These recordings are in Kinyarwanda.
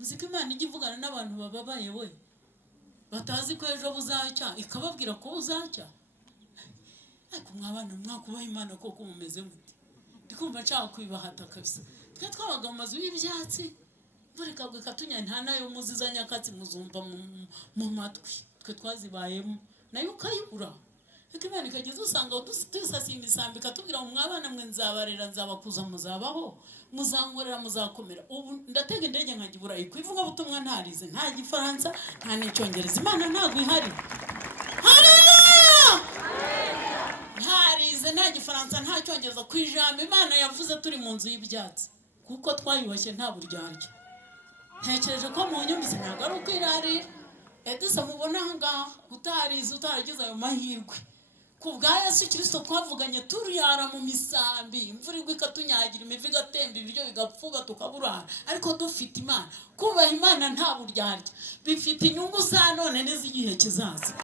muzika Imana ijya ivugana n'abantu bababaye we batazi ko ejo buzacya ikababwira ko buzacya. Ariko mwabana mwakubaha Imana koko mumeze mute? Ndikumva nshaka kwibahata kabisa. Twe twabaga mu mazu y'ibyatsi imvura ikagwa ikatunya nta nayo muziza nyakatsi muzumva mu matwi. Twe twazibayemo nayo ukayibura. Ariko Imana ikageza usanga dusasiye imisambi ikatubwira ngo mwabana mwe nzabarera nzabakuza muzabaho muzankorera muzakomera. Ubu ndatega indege nkajya i Burayi kwivuga butumwa ntarize nta gifaransa nta n'icyongereza. Imana ntabwo ihari. Haleluya! Ntarize nta gifaransa nta cyongereza ku ijambo Imana yavuze turi mu nzu y'ibyatsi kuko twayubashye nta buryarya. Ntekereje ko mu nyumvise ntabwo ari ukwirarira. Edisa mubona aha ngaha utarize utaragize ayo mahirwe ku bwa Yesu Kristo twavuganye turiyara mu misambi imvura igwa ikatunyagira imivu igatemba ibiryo bigapfuba tukaburara. Ariko dufite Imana, kubaha Imana nta buryarya bifite inyungu za none n'iz'igihe kizaza.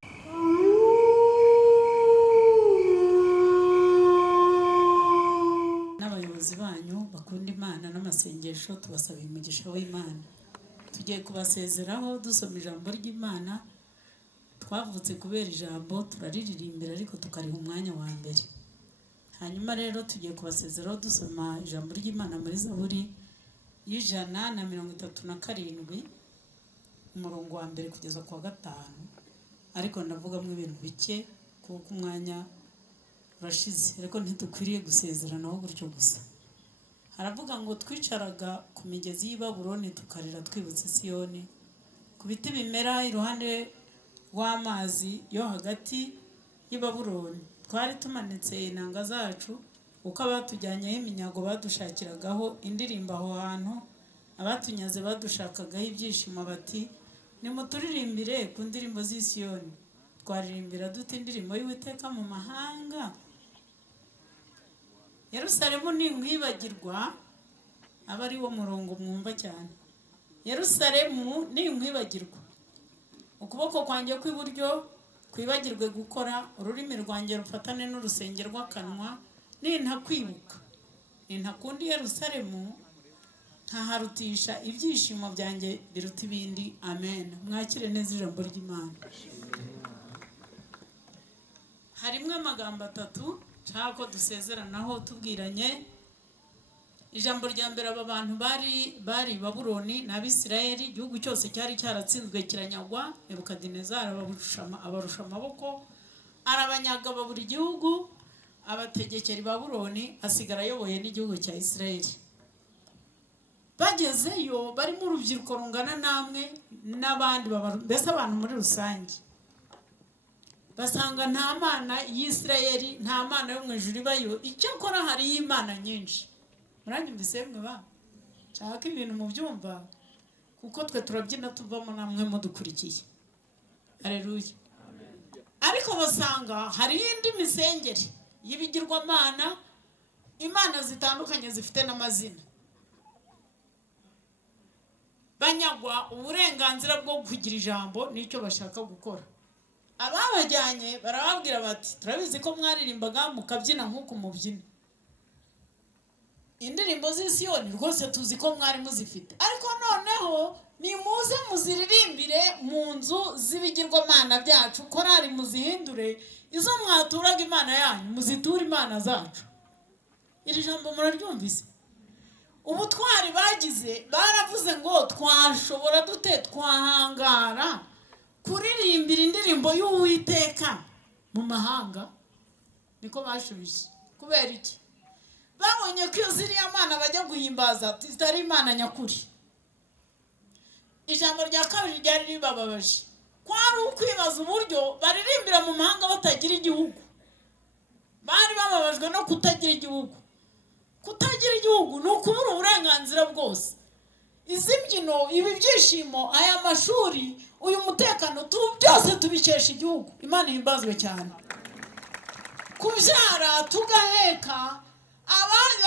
N'abayobozi banyu bakunda Imana n'amasengesho tubasaba umugisha w'Imana. Tugiye kubasezeraho dusoma ijambo ry'Imana. Twavutse kubera ijambo turaririmbira ariko tukariha umwanya wa mbere. Hanyuma rero tugiye kubasezeraho dusoma ijambo ry'Imana muri Zaburi y'137 umurongo wa mbere kugeza ku wa 5. Ariko ndavugamo ibintu bike kuko umwanya urashize, ariko ntitukwiriye gusezeranaho gutyo gusa. Haravuga ngo twicaraga ku migezi y'i Babuloni tukarira twibutse Siyoni, ku biti bimera iruhande rw'amazi yo hagati y'i Babuloni. Twari tumanitse inanga zacu uko abatujyanyeho iminyago badushakiragaho indirimbo aho hantu, abatunyaze badushakagaho ibyishimo bati nimuturirimbire ku ndirimbo z'i Siyoni. Twaririmbira dute indirimbo y'Uwiteka mu mahanga? Yerusalemu ninkwibagirwa, aba ari wo murongo mwumva cyane. Yerusalemu ninkwibagirwa, ukuboko kwanjye kw'iburyo kwibagirwe gukora, ururimi rwanjye rufatane n'urusenge rw'akanwa. Nintakwibuka, nintakundi Yerusalemu, ntaharutisha ibyishimo byanjye biruta ibindi. Amen. Mwakire neza ijambo ry'Imana. Harimwe amagambo 3 nshaka dusezeranaho tubwiranye. Ijambo rya mbere, aba bantu bari Babuloni n'Abisirayeli, igihugu cyose cyari cyaratsinzwe kiranyagwa. Nebukadinezari abarusha amaboko arabanyaga buri gihugu, abategekera Babuloni asigara ayoboye n'igihugu cya Isirayeli. Bagezeyo barimo urubyiruko rungana namwe n'abandi mbese abantu muri rusange. Basanga nta mana y'Isirayeli, nta mana yo mu ijuru ibayo. Icyakora hari y'Imana nyinshi. Muranyumvise mwe ba? Nshaka ibintu mu byumva kuko twe turabyina tuvamo namwe mudukurikiye. Haleluya. Ariko basanga hari indi misengeri y'ibigirwamana, imana zitandukanye zifite n'amazina. Banyagwa uburenganzira bwo kugira ijambo n'icyo bashaka gukora. Ababajyanye barababwira bati turabizi ko mwaririmbaga mukabyina nk'uko mubyina indirimbo z'i Siyoni, rwose tuzi ko mwari muzifite, ariko noneho nimuze muziririmbire mu nzu z'ibigirwamana byacu. Korari muzihindure, izo mwaturaga Imana yanyu muziture imana zacu. Iri jambo muraryumvise? Ubutwari bagize, baravuze ngo twashobora dute twahangara kuririmbira indirimbo y'Uwiteka mu mahanga? Niko bashubije. Kubera iki? Babonye ko iyo ziriya mana bajya guhimbaza zitari Imana nyakuri. Ijambo rya kabiri ryari ribababaje, kwari ukwibaza uburyo baririmbira mu mahanga batagira igihugu. Bari bababajwe no kutagira igihugu. Kutagira igihugu ni ukubura uburenganzira bwose. Izi mbyino, ibi byishimo, aya mashuri, uyu mutekano, byose tubikesha igihugu. Imana ihimbazwe cyane. Kubyara tugaheka,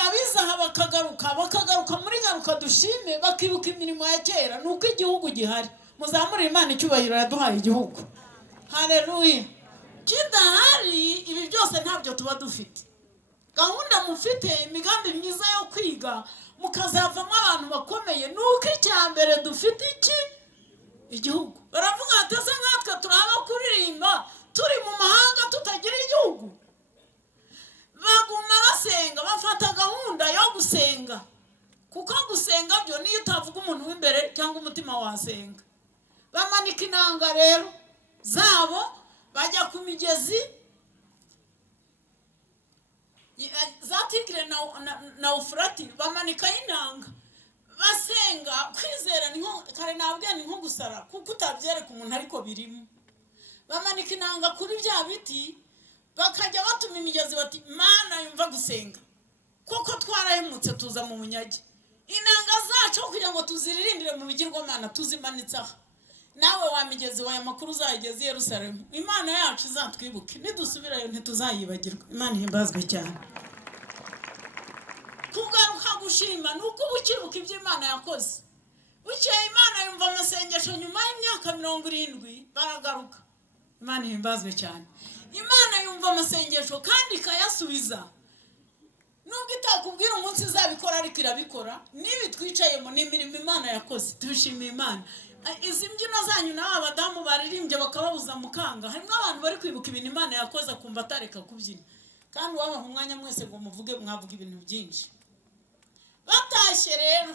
abizaha bakagaruka muri garuka dushime, bakibuka imirimo ya kera. Nuko igihugu gihari. Muzamure Imana icyubahiro yaduhaye igihugu. Haleluya. Kidahari ibi byose ntabyo tuba dufite. Gahunda mufite, imigambi myiza yo kwiga, mukazavamo abantu bakomeye. Nuko icyambere dufite iki igihugu. Baravuga ati ese nkatwe turaba kuririmba turi mu mahanga tutagira igihugu. Baguma basenga, bafata gahunda yo gusenga, kuko gusenga byo niyo utavuga umuntu w'imbere cyangwa umutima wasenga. Bamanika inanga rero zabo, bajya ku migezi za Tigre na Ufurati, bamanika inanga basenga. Kwizera ni nko kare nabwiye ni nko gusara, kuko utabyereka umuntu ariko birimo. Bamanika inanga kuri bya biti, bakajya batuma imigezi bati Mana yumva gusenga, kuko twarahemutse tuza mu munyage. Inanga zacu kugira ngo tuziririmbire mu bigirwamana tuzimanitse aha. Nawe wa migezi waya makuru uzayigeze Yerusalemu. Imana yacu izatwibuke, nidusubirayo ntituzayibagirwa. Imana ihimbazwe cyane. Kugaruka gushima nuko ubukibuka ibyo Imana yakoze. Bukeye Imana yumva amasengesho nyuma y'imyaka 70 baragaruka. Imana ihimbazwe cyane. Imana yumva amasengesho kandi ikayasubiza. Nubwo itakubwira umunsi izabikora ariko irabikora. Nibi twicayemo ni imirimo Imana yakoze, tubishimiye Imana. Izi mbyino zanyu na abadamu baririmbye bakababuza mukanga. Harimo abantu bari kwibuka ibintu Imana yakoze akumva atareka kubyina. Kandi wabaha umwanya mwese ngo muvuge, mwavuga ibintu byinshi. Batashye rero,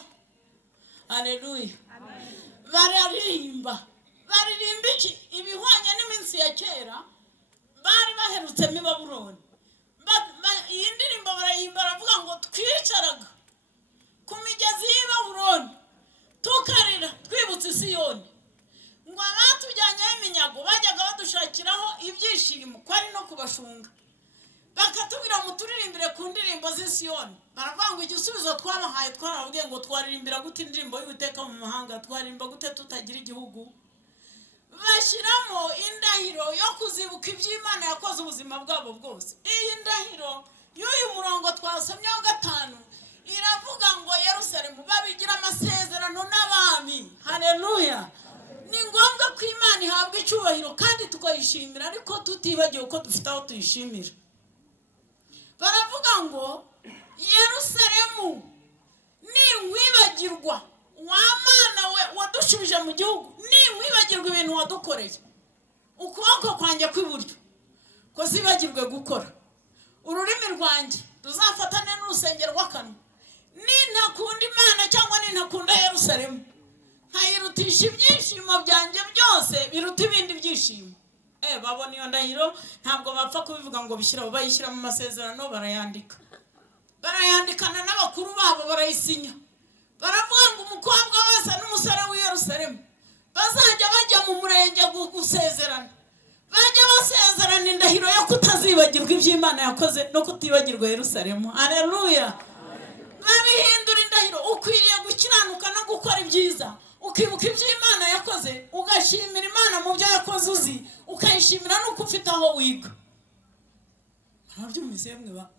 haleluya, baririmba iki ibihwanye n'iminsi ya kera bari baherutse mu Babuloni. Iyi ndirimbo barayimba, baravuga ngo twicaraga ku migezi y'i Babuloni tukarira twibutse Siyoni, ngo abatujyanyeho iminyago bajyaga badushakiraho ibyishimo ko ari no kubashunga. Bakatubwira ngo turirimbire ku ndirimbo z'i Siyoni. Baravuga ngo igisubizo twabahaye twarabwiye ngo twaririmbira gute indirimbo y'Uwiteka mu mahanga, twaririmba gute tutagira igihugu. Bashyiramo indahiro yo kuzibuka iby'Imana yakoze ubuzima bwabo bwose. Iyi ndahiro y'uyu murongo twasomye wa 5 iravuga ngo Yerusalemu babigira amasezerano n'abami. Haleluya. Ni ngombwa ko Imana ihabwa icyubahiro kandi tukayishimira, ariko tutibagiwe uko dufite aho tuyishimira. Baravuga ngo Yerusalemu ni wibagirwa wa Mana we wadushubije mu gihugu, ni wibagirwa ibintu wadukoreye. Ukuboko kwanjye kw'iburyo ko zibagirwe gukora, ururimi rwanjye ruzafatane n'urusengero rw'akanwa. Nintakunda Imana cyangwa nintakunda Yerusalemu, nkayirutisha ibyishimo byanjye byose biruta ibindi byishimo. Babona iyo ndahiro ntabwo bapfa kubivuga ngo bishyiraho, bayishyira mu masezerano, barayandikana n'abakuru babo barayisinya. Baravuga ngo umukobwa wese n'umusore w'i Yerusalemu bazajya bajya mu murenge gusezerana, bajya basezerana indahiro yo kutazibagirwa iby'Imana yakoze no kutibagirwa Yerusalemu. Haleluya. Babihindura indahiro. Ukwiriye gukiranuka no gukora ibyiza, ukibuka iby'Imana yakoze, ugashimira Imana mu byo yakoze uzi, ukayishimira nuko ufite aho wiga. Ntabyumvise mwe ba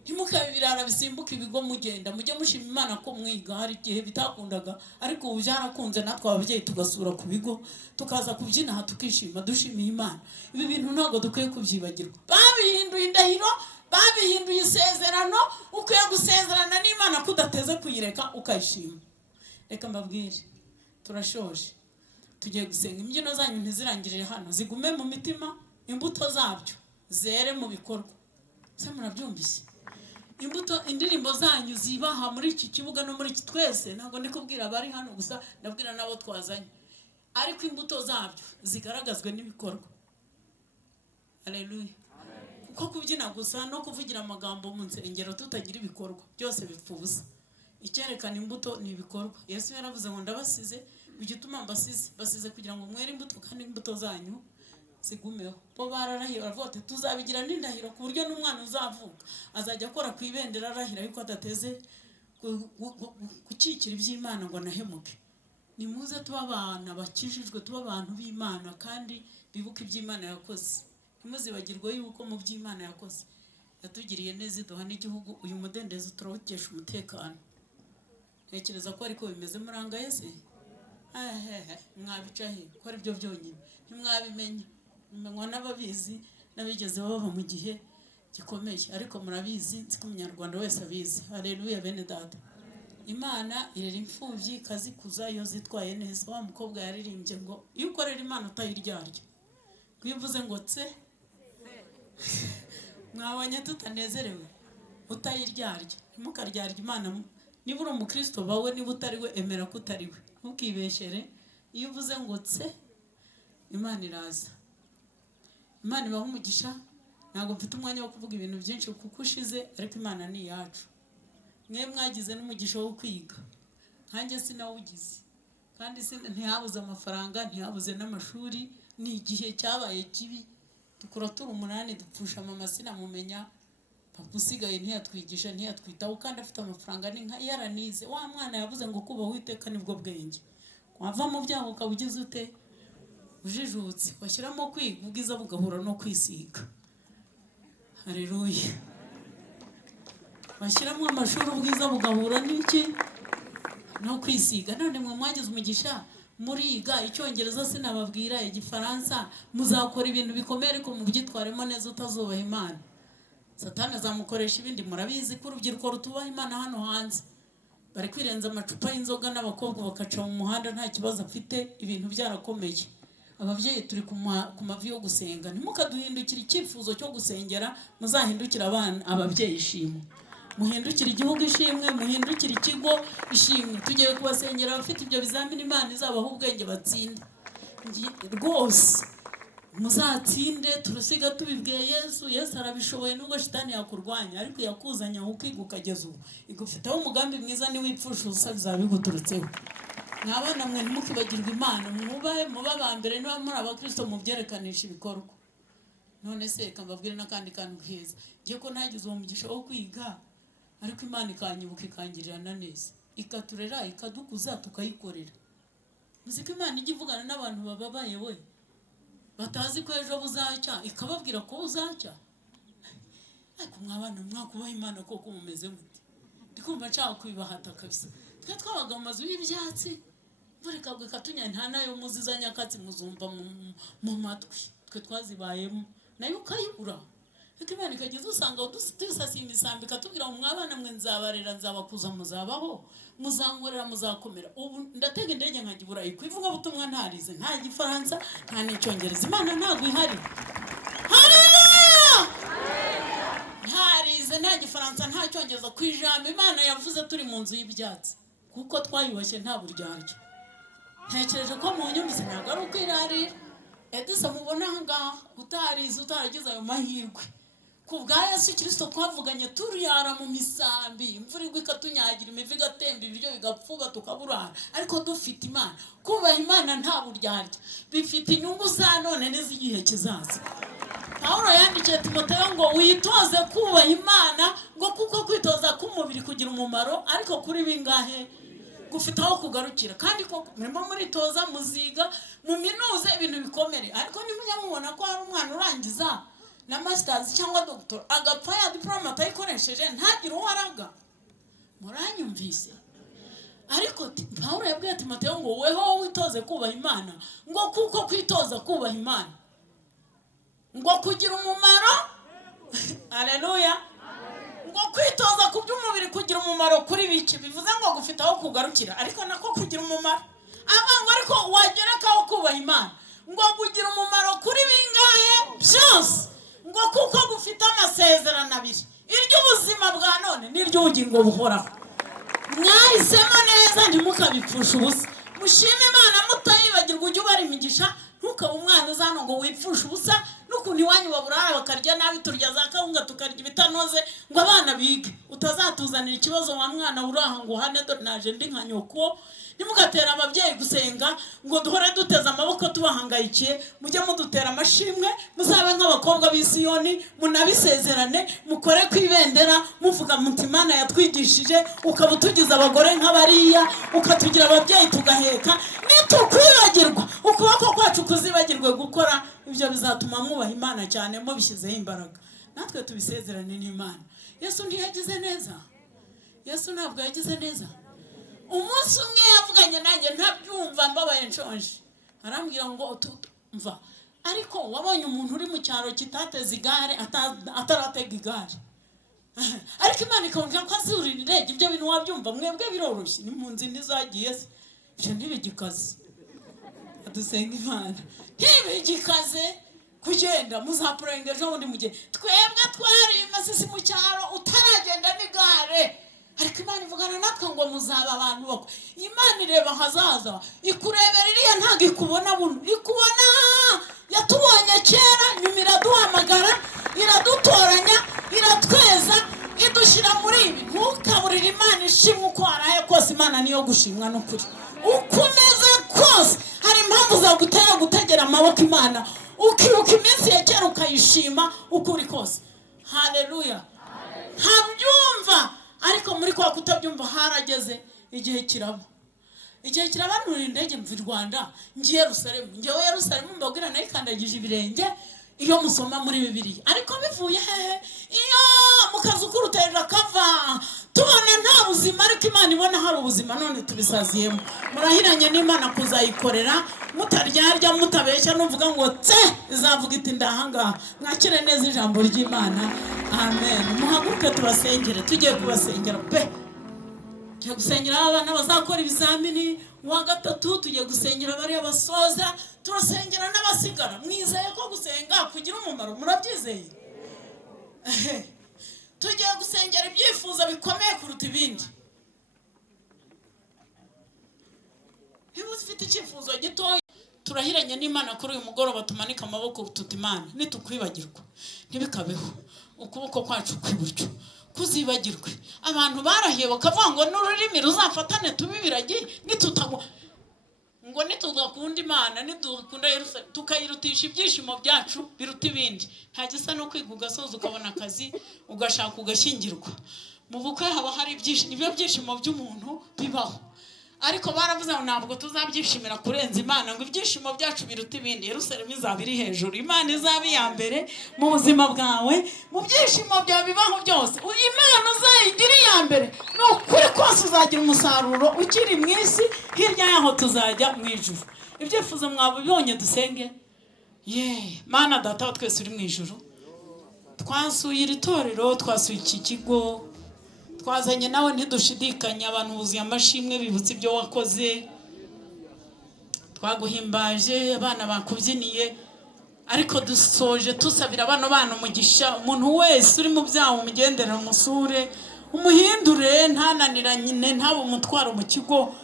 ntimukabe ibirara bisimbuka ibigo mugenda, mujye mushima Imana ko mwiga. Hari igihe bitakundaga ariko ubu byarakunze, natwe ababyeyi tugasura ku bigo tukaza kubyina aha tukishima dushimiye Imana. Ibi bintu ntabwo dukwiye kubyibagirwa. Babihinduye indahiro, babihinduye isezerano. Ukwiye gusezerana n'Imana kudateze kuyireka ukayishima. Reka mbabwire, turashoje, tugiye gusenga. Imbyino zanyu ntizirangirire hano, zigume mu mitima, imbuto zabyo zere mu bikorwa. Se murabyumvise? Imbuto indirimbo zanyu zibaha muri iki kibuga no muri iki twese. Ntabwo ndi kubwira abari hano gusa, ndabwira nabo twazanye, ariko imbuto zabyo zigaragazwe n'ibikorwa. Haleluya. Kuko kubyina gusa no kuvugira amagambo mu nsengero tutagira ibikorwa byose bipfubuza. Icyerekana imbuto ni ibikorwa. Yesu yaravuze ngo ndabasize bigituma basize kugira ngo mwere imbuto kandi imbuto zanyu zigumeho. Bo bararahiye baravuga ati tuzabigira n'indahiro ku buryo n'umwana uzavuka azajya akora ku ibendera arahira yuko adateze gukikira iby'Imana ngo anahemuke. Ni muze tuba abana bakijijwe, tuba abantu b'Imana kandi bibuka iby'Imana yakoze. Ntimuzibagirwe yuko mu by'Imana yakoze yatugiriye neza, iduha n'igihugu. Uyu mudendezo turawukesha umutekano. Ntekereza ko ariko bimeze murangaye se. Mwabica he ko ari byo byonyine? Ntimwabimenye, mumenywa n'ababizi n'abigeze baba mu gihe gikomeye, ariko murabizi, nzi ko umunyarwanda wese abizi. Haleluya bene data. Imana irera imfubyi ikazikuza iyo zitwaye neza. Wa mukobwa yaririmbye ngo iyo ukorera Imana utayiryarya, bivuze ngo tse mwabonye tutanezerewe, utayiryarya. Ntimukaryarya Imana. Niba uri umukristo bawe, niba utari we emera ko utari we, ntukibeshere. Iyo uvuze ngo tse Imana iraza. Imana ibaha umugisha. Ntabwo mfite umwanya wo kuvuga ibintu byinshi kuko ushize, ariko Imana ni iyacu. Mwe mwagize n'umugisha wo kwiga, nkanjye sinawugize, kandi ntihabuze amafaranga, ntihabuze n'amashuri. Ni igihe cyabaye kibi, dukora turi 8 dupfusha mama sinamumenya, papa usigaye ntiyatwigisha ntiyatwitaho, kandi afite amafaranga ni nka yaranize. Wa mwana yavuze ngo kuba Uwiteka nibwo bwenge. Wava mu byago ukabugize ute? Ujijutse. Washyiramo kwiga, ubwiza bugahura no kwisiga. Haleluya. Bashyiramo amashuri, ubwiza bugahura n'iki? No kwisiga. None mwe mwagize umugisha muriga Icyongereza sinababwira, Igifaransa, muzakora ibintu bikomeye, ariko mubyitwaremo neza utazubaha Imana. Satani azamukoresha ibindi. Murabizi ko urubyiruko rutubaha Imana hano hanze bari kwirenza amacupa y'inzoga, n'abakobwa bakaca mu muhanda nta kibazo afite, ibintu byarakomeye. Ababyeyi turi ku mavi yo gusenga. Ntimukaduhindukira icyifuzo cyo gusengera, muzahindukira abana ababyeyi ishimwe, muhindukira igihugu ishimwe, muhindukira ikigo ishimwe. Tugiye kubasengera abafite ibyo bizamini, Imana izabaha ubwenge batsinde rwose. Muzatsinde, turusiga tubibwiye Yesu. Yesu arabishoboye, nubwo shitani yakurwanya, ariko yakuzanye aho ukiga ukageza ubu. Igufiteho umugambi mwiza, niwipfusha ubusa bizabiguturutseho. Mwabana mwe ntimukibagirwe Imana, mwubahe, muba abambere. Niba muri abakristo mubyerekanisha ibikorwa. None se reka mbabwire n'akandi kantu keza. Ngiye ko nagize uwo mugisha wo kwiga, ariko Imana ikanyibuka ikangirana neza, ikaturera ikadukuza tukayikorera. Muzika Imana ijya ivugana n'abantu bababaye we, batazi ko ejo buzacya, ikababwira ko buzacya. Ariko mwabana mwakubaha Imana koko mumeze mute? Ndikumva nshaka kwibahata kabisa. Twe twabaga mu mazu y'ibyatsi, imvura ikagwa ikatunya, nta nayo muziza nyakatsi muzumva mu matwi. Twe twazibayemo nayo ukayibura. Ariko Imana ikageza usanga dusasiye imisambi ikatubwira ngo mwabana mwe nzabarera, nzabakuza, muzabaho, muzankorera, muzakomera. Ubu ndatega indege nkajya i Burayi kwivuga butumwa ntarize, nta Gifaransa nta n'Icyongereza. Imana ntabwo ihari. Haleluya! Ntarize, nta Gifaransa nta Cyongereza. Ku ijambo Imana yavuze turi mu nzu y'ibyatsi, kuko twayubashye nta buryarya. Ntekereje ko mu nyumvise ntabwo ari ukwirarira. Edisa mubona ngaha utarize, utaragize ayo mahirwe. Ku bwa Yesu Kristo twavuganye turiyara mu misambi, imvura igwa ikatunyagira, imivu igatemba, ibiryo bigapfuba tukaburara, ariko dufite Imana. Kubaha Imana nta buryarya, bifite inyungu za none n'iz'igihe kizaza. Pawulo yandikiye Timoteyo ngo witoze kubaha Imana, ngo kuko kwitoza k'umubiri kugira umumaro, ariko kuri bingahe gufite aho kugarukira. Kandi koko murimo muritoza, muziga, mu minuze ibintu bikomere, ariko nimujya mubona ko hari umwana urangiza na masters cyangwa doctor agapfa ya diploma atayikoresheje, ntagire uwo araga. Muranyumvise? Ariko Pawulo yabwiye Timoteyo ngo weho witoze kubaha Imana, ngo kuko kwitoza kubaha Imana ngo kugira umumaro. Haleluya! Ngo kwitoza ku by'umubiri kugira umumaro kuri biki, bivuze ngo gufite aho kugarukira, ariko nako kugira umumaro. Abango ariko wagerekaho kubaha Imana ngo kugira umumaro kuri bingahe byose, ngo kuko gufite amasezerano abiri, iry'ubuzima bwa none n'iry'ubugingo buhoraho. Mwahisemo neza, ntimukabipfusha ubusa. Mushime Imana mutayibagirwa, ujye ubara imigisha. Ntukaba umwana uzano ngo wipfushe ubusa, n'ukuntu iwanyu baburara bakarya nabi, turya za kawunga tukarya ibitanoze ngo abana bige. Utazatuzanira ikibazo wa mwana uraha ngo hane dore naje ndi nka nyoko. Nimugatera ababyeyi gusenga ngo duhore duteze amaboko tubahangayikiye. Mujye mudutera amashimwe, muzabe nk'abakobwa b'i Siyoni, munabisezerane, mukore kwibendera, muvuga muti Imana yatwigishije, ukaba utugize abagore nk'abariya, ukatugira ababyeyi tugaheka. Nitukwibagirwa, ukuboko kwacu kuzibagirwe gukora ibyo, bizatuma mwubaha Imana cyane mubishyizeho imbaraga. Natwe tubisezerane n'Imana. Yesu ntiyagize neza? Yesu ntabwo yagize neza? Umunsi umwe yavuganye nanjye ntabyumva, mbabaye nshonje, arambwira ngo mva, ariko wabonye umuntu uri mu cyaro kitateze igare, ataratega igare? ariko Imana ikamubwira ko azurira indege. Ibyo bintu wabyumva mwebwe biroroshye, ni mu nzi ntizagiye se, ibyo ntibigikaze. Dusenga Imana ntibigikaze kugenda, muzapurenge ejo bundi mugihe. Twebwe twari Masisi mu cyaro utaragenda n'igare, ariko Imana ivugana natwe ngo muzaba abantu bako. Imana ireba hazaza, ikurebera iriya ntabwo ikubona buno, ikubona yatubonye kera, nyuma iraduhamagara, iradutoranya, iratweza, idushyira muri ibi. Ntukaburire Imana ishimwe uko waraye kose. Imana niyo gushimwa n'ukuri, uko umeze kose. Hari impamvu zagutera gutegera amaboko Imana, ukibuka iminsi ya kera ukayishima uko uri kose. Haleluya. Ntabyumva, ariko muri kwa kutabyumva harageze igihe kiraba. Igihe kiraba nuri indege mvi Rwanda ngiye Yerusalemu. Ngewe Yerusalemu mbabwira nayikandagije ibirenge iyo musoma muri Bibiliya. Ariko bivuye hehe? Iyo mukazi ukuruterera kava tubona nta buzima, ariko Imana ibona hari ubuzima, none tubisaziyemo. Murahiranye n'Imana kuzayikorera mutaryarya mutabeshya nuvuga ngo tse izavuga iti ndahangaha. Mwakire neza ijambo ry'Imana. Amen. Muhaguruke tubasengere, tugiye kubasengera pe. Tugiye gusengera abana bazakora ibizamini wa gatatu, tugiye gusengera bari basoza, turasengera n'abasigara. Mwizeye ko gusenga kugira umumaro? Murabyizeye? Tugiye gusengera ibyifuzo bikomeye kuruta ibindi. Niba ufite icyifuzo gito, turahiranye n'Imana kuri uyu mugoroba, tumanika amaboko tuti Imana nitukwibagirwa ntibikabeho, ukuboko kwacu kw'iburyo kuzibagirwe. Abantu barahiye bakavuga ngo n'ururimi ruzafatane tubibiragi, nitutagwa ngo nitugakunda Imana, nidukunda Yerusalemu tukayirutisha ibyishimo byacu biruta ibindi. Nta gisa no kwiga ugasoza ukabona akazi, ugashaka ugashyingirwa. Mu bukwe haba hari ibyishimo, ibyo byishimo by'umuntu bibaho, ariko baravuze ngo ntabwo tuzabyishimira kurenza Imana, ngo ibyishimo byacu biruta ibindi. Yerusalemu izaba iri hejuru, Imana izaba iya mbere mu buzima bwawe, mu byishimo byawe bibaho byose. Imana uzayigira iya mbere, ni ukuri kose uzagira umusaruro ukiri mu isi, hirya yaho tuzajya mu ijuru. Ibyifuzo mwabibonye, dusenge. Mana Data wa twese uri mu ijuru, twasuye iri torero, twasuye iki kigo, twazanye nawe ntidushidikanya. Abantu buzuye amashimwe bibutse ibyo wakoze, twaguhimbaje, abana bakubyiniye, ariko dusoje tusabira bano umugisha. Umuntu wese uri mu byaha umugendera umusure, umuhindure, ntananiranye, ntabe umutwaro mu kigo.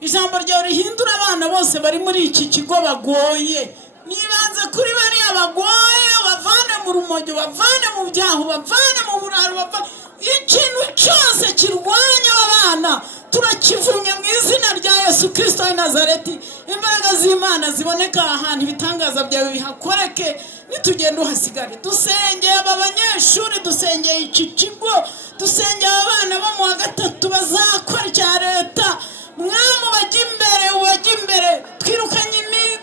Ijambo ryawe rihindura abana bose bari muri iki kigo bagoye. Nibanze kuri bariya bagoye, bavane mu rumogi, bavane mu byaha, bavane mu buraro, ikintu cyose kirwanya abana turakivunye mu izina rya Yesu Kristo wa Nazareti. Imbaraga z'Imana ziboneka ahantu, ibitangaza byawe bihakoreke, nitugenda uhasigare. Dusengeye aba banyeshuri, dusengeye iki kigo, dusengeye abana bo mu wa gatatu bazakora icya leta. Mwami ubajya imbere, ubajya imbere. Twirukanye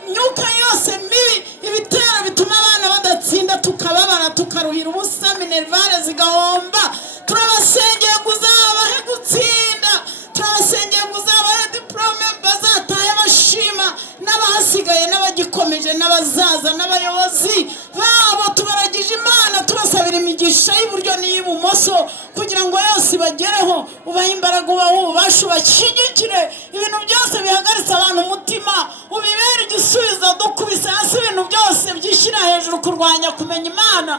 imyuka yose mibi, ibitero bituma abana badatsinda, tukababara, tukaruhira ubusa, minervare zigahomba. Turabasengeye ngo uzabahe gutsinda, turabasengeye ngo uzabahe diplome, bazatahe bashima, n'abahasigaye n'abagikomeje n'abazaza n'abayobozi babo tubaragije Imana, tubasabira imigisha y'iburyo n'iy'ibumoso kugira ngo yose ibagereho. Ubahe imbaraga, ubahe ububasha, ubashyigikire. Ibintu byose bihagaritse abantu umutima ubibere igisubizo. Dukubise hasi ibintu byose byishyira hejuru kurwanya kumenya Imana,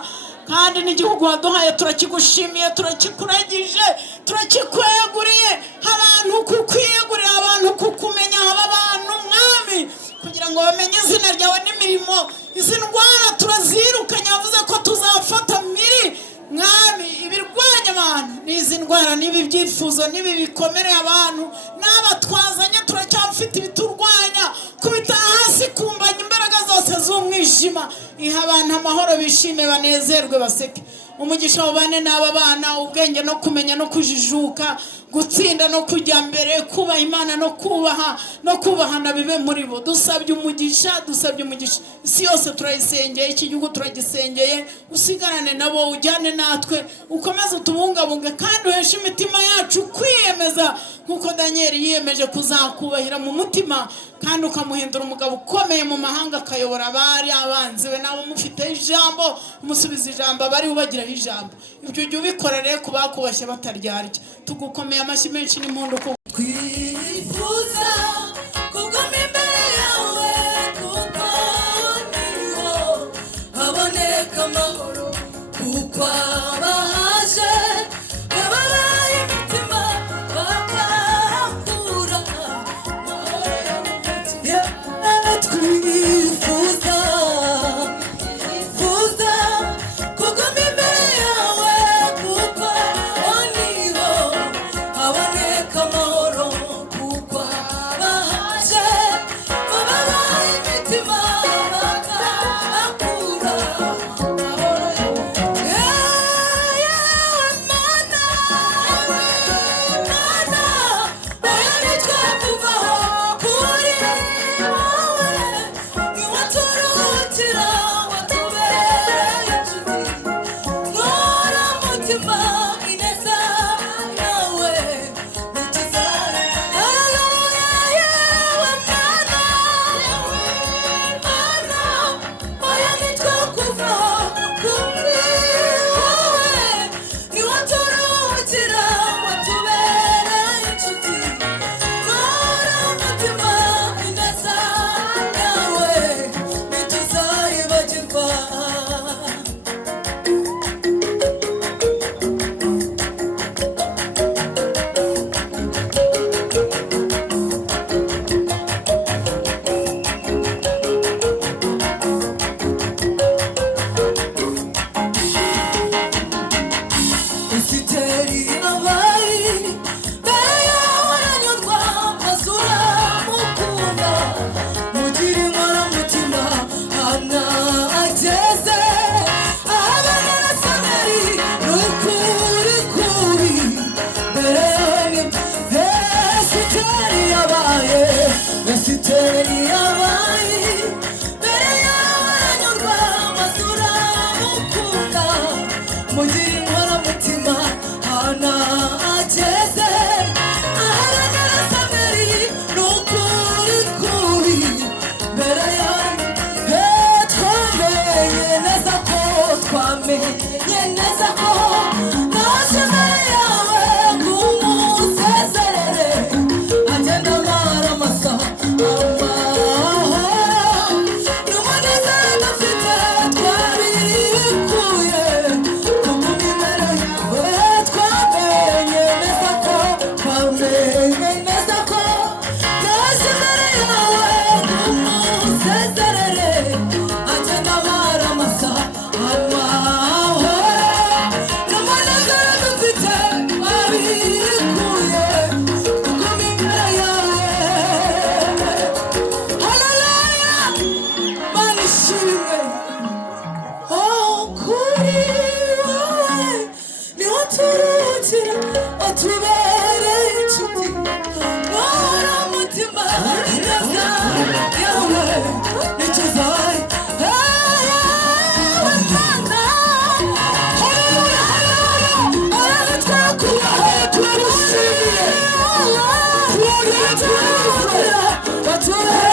kandi n'igihugu waduhaye turakigushimiye, turakikuragije, turakikweguriye. Abantu kukwiyegurira, abantu kukumenya, aba bantu Mwami, kugira ngo bamenye izina ryawe n'imirimo. Izi ndwara turazirukanye, yavuze ko tuzafata miri Mwami ibirwanya abantu, n'izi ndwara n'ibi byifuzo n'ibi bikomereye abantu, n'aba twazanye turacyafite ibiturwanya. Kubita hasi, kumbanya imbaraga zose z'umwijima. Iha abantu amahoro, bishime, banezerwe, baseke. Umugisha wabane n'aba bana, ubwenge no kumenya no kujijuka, gutsinda no kujya mbere, kubaha Imana no kubahana bibe muri bo. Dusabye umugisha, dusabye umugisha. Isi yose turayisengeye, iki gihugu turagisengeye. Usigarane nabo, ujyane natwe, ukomeze utubungabunge, kandi uheshe imitima yacu kwiyemeza nkuko Daniel yiyemeje kuzakubahira mu mutima, kandi ukamuhindura umugabo ukomeye mu mahanga, akayobora abari abanzi we. Nabo mufite ijambo, umusubiza ijambo, abari ubagira kutugezaho ijambo. Ibyo ujye ubikora rero ku bakubashye bataryarya. Tugukomeye amashyi menshi n'impundu twifuza kuguma imbere yawe kuko niho haboneka amahoro kuko abahaje bababaye imitima bakakura twifuza kuguma imbere yawe kuko niho haboneka amahoro kuko abahaje bababaye imitima bakakura What's